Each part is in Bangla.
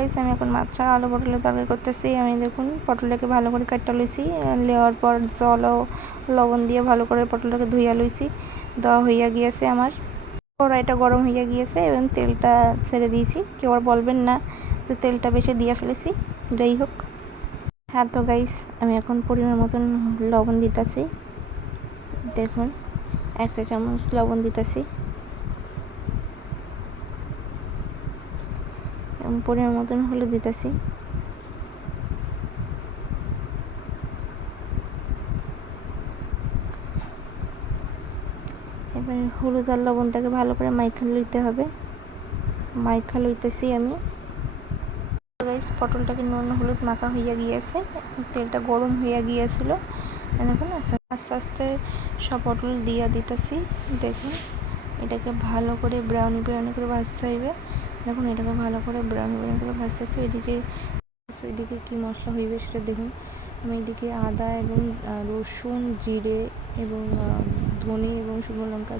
গাইস আমি এখন মাছ ছাড়া আলু পটলের তরকারি করতেছি। আমি দেখুন পটলটাকে ভালো করে কাটটা লইছি, লেওয়ার পর জল ও লবণ দিয়ে ভালো করে পটলটাকে ধুইয়া লইছি। দেওয়া হইয়া গিয়েছে আমার, কড়াইটা গরম হইয়া গিয়েছে এবং তেলটা ছেড়ে দিয়েছি। কেউ আর বলবেন না যে তেলটা বেশি দিয়ে ফেলেছি, যাই হোক। হ্যাঁ তো গাইস আমি এখন পরিমাণ মতন লবণ দিতেছি। দেখুন 1 চা চামচ লবণ দিতেছি এবং পরিমাণ মতন হলুদ দিতেছি। এবার হলুদ আর লবণটাকে ভালো করে মাইখা লইতে হবে, মাইখা লইতেছি আমি। গাইস পটলটাকে নুন হলুদ মাখা হইয়া গিয়েছে, তেলটা গরম হইয়া গিয়েছিল। দেখুন আস্তে আস্তে সব পটল দিয়া দিতেছি। দেখুন এটাকে ভালো করে ব্রাউনি করে ভাজতে হইবে। দেখুন এটাকে ভালো করে ব্রাউনি করে ভাজতেছি। ওইদিকে কি মশলা হইবে সেটা দেখুন। আমি এদিকে আদা এবং রসুন, জিরে এবং ধনে এবং শুকনো লঙ্কা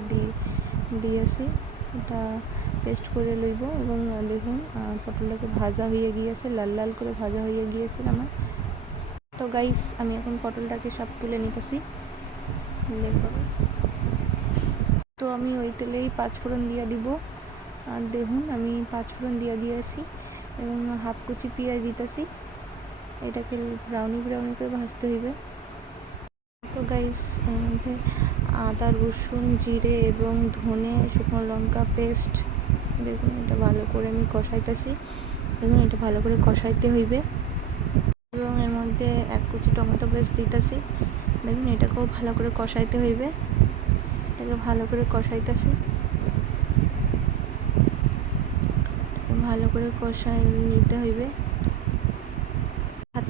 দিয়েছি, এটা পেস্ট করে লইব। এবং দেখুন পটলটাকে ভাজা হয়ে গিয়েছে, লাল লাল করে ভাজা হয়ে গিয়েছে আমার। তো গাইস আমি এখন পটলটাকে সব তুলে নিতেছি। দেখুন তো আমি ওই তেলেই 5 ফোড়ন দিয়ে দিব। আর দেখুন আমি 5 ফোড়ন দিয়েছি এবং হাফ কুচি পেঁয়াজ দিতেছি। এটাকে ব্রাউনি করে ভাজতে হইবে। তো গাইস এর মধ্যে আদা রসুন জিরে এবং ধনে শুকনো লঙ্কা পেস্ট, দেখুন এটা ভালো করে আমি কষাইতেছি। দেখুন এটা ভালো করে কষাইতে হইবে এবং এর মধ্যে 1 কুচি টমেটো পেস্ট দিতেছি। দেখুন এটাকেও ভালো করে কষাইতে হইবে। এটাকে ভালো করে কষাইতেছি, ভালো করে কষাই নিতে হইবে।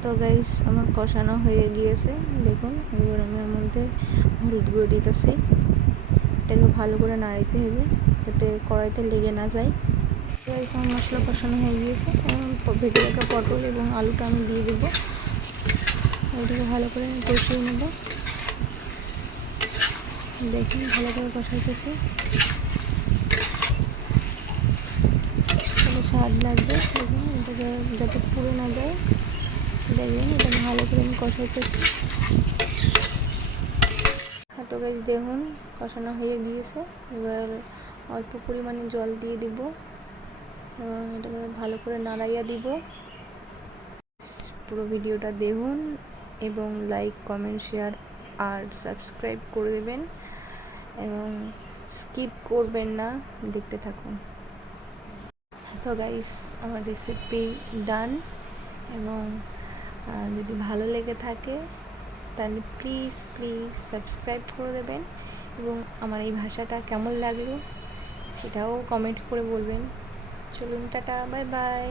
তো গাইস আমার কষানো হয়ে গিয়েছে। দেখুন এবার আমি এর মধ্যে হলুদ গুঁড়ো দিতেছি। এটাকে ভালো করে নাড়াইতে হবে যাতে কড়াইতে লেগে না যায়। গাইস আমার মশলা কষানো হয়ে গিয়েছে, ভেজে রাখা পটল এবং আলুটা আমি দিয়ে দেবো। ওইটাকে ভালো করে কষিয়ে নেব। দেখুন ভালো করে কষাইতেছি, তাহলে স্বাদ লাগবে। দেখুন এটাকে যাতে পুড়ে না যায়, দেখবেন এটা ভালো করে আমি কষাইতেছি। তো গাইস দেখুন কষানো হয়ে গিয়েছে। এবার অল্প পরিমাণে জল দিয়ে দিব এবং এটাকে ভালো করে নাড়াইয়া দিব। পুরো ভিডিওটা দেখুন এবং লাইক কমেন্ট শেয়ার আর সাবস্ক্রাইব করে দেবেন এবং স্কিপ করবেন না, দেখতে থাকুন। তো গাইস আমার রেসিপি ডান এবং যদি ভালো লেগে থাকে তাহলে প্লিজ সাবস্ক্রাইব করে দেবেন এবং আমার এই ভাষাটা কেমন লাগলো সেটাও কমেন্ট করে বলবেন। চলুন টাটা, বাই বাই।